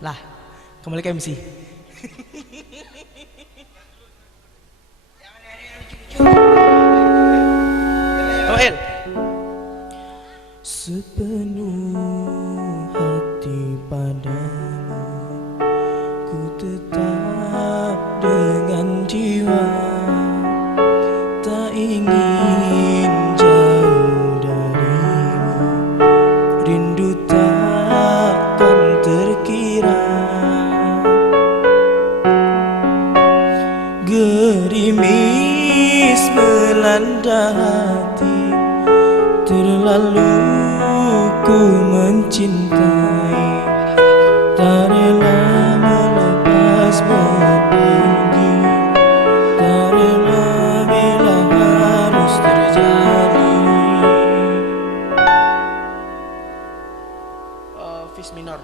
Lah, kembali ke MC. Oel. Sepenuh hati padamu, ku tetap dengan jiwa, tak ingin jauh darimu, rindu takkan terkira. Gerimis melanda hati, terlalu ku mencintai, tak rela melepasmu pergi, tak rela bila harus terjadi. Fis minor.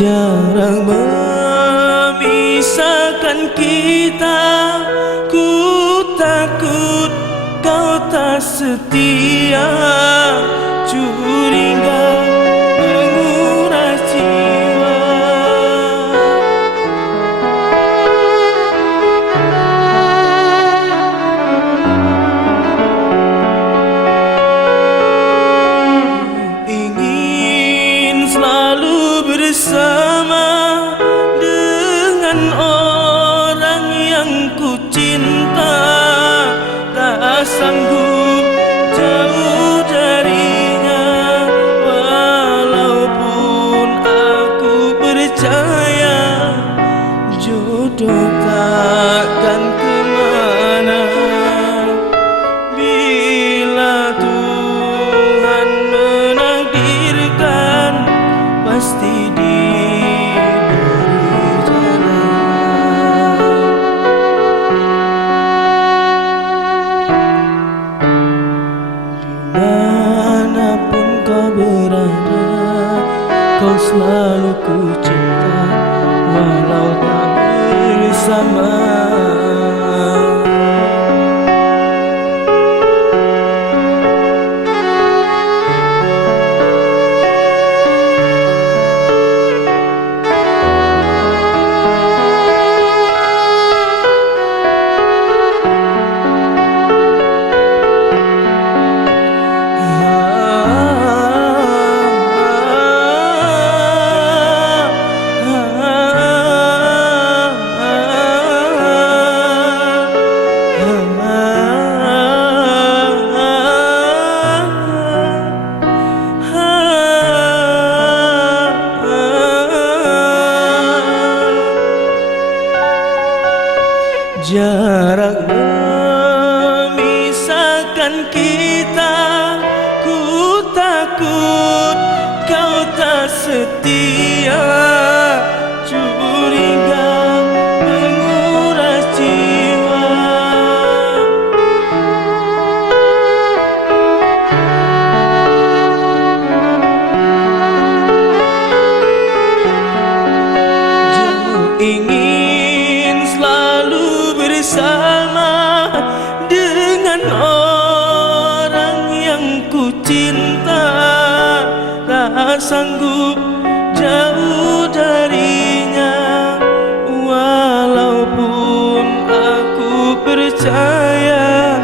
Jarang memisahkan kita, ku takut kau tak setia, curiga menguras jiwa. Ingin selalu bersama dengan orang yang ku cinta, tak sanggup jauh darinya, walaupun aku percaya jodoh takkan kemana. Bila Tuhan menakdirkan, pasti diberi jalan. Dimanapun kau berada, kau selalu ku cinta, walau tak bersama. Jarak memisahkan kita, ku takut kau tak setia, curiga menguras jiwa. Ingin selalu bersama dengan orang yang ku cinta, tak sanggup jauh darinya, walaupun aku percaya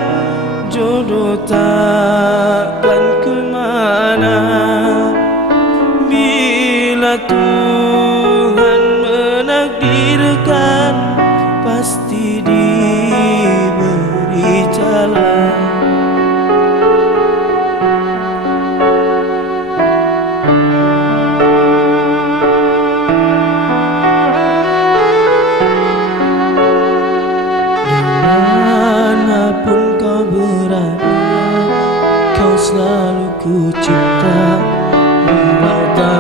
jodoh takkan kemana. Bila Tuhan menakdirkan, pasti diberi jalan. Dimanapun kau berada, kau selalu ku cinta, walau tak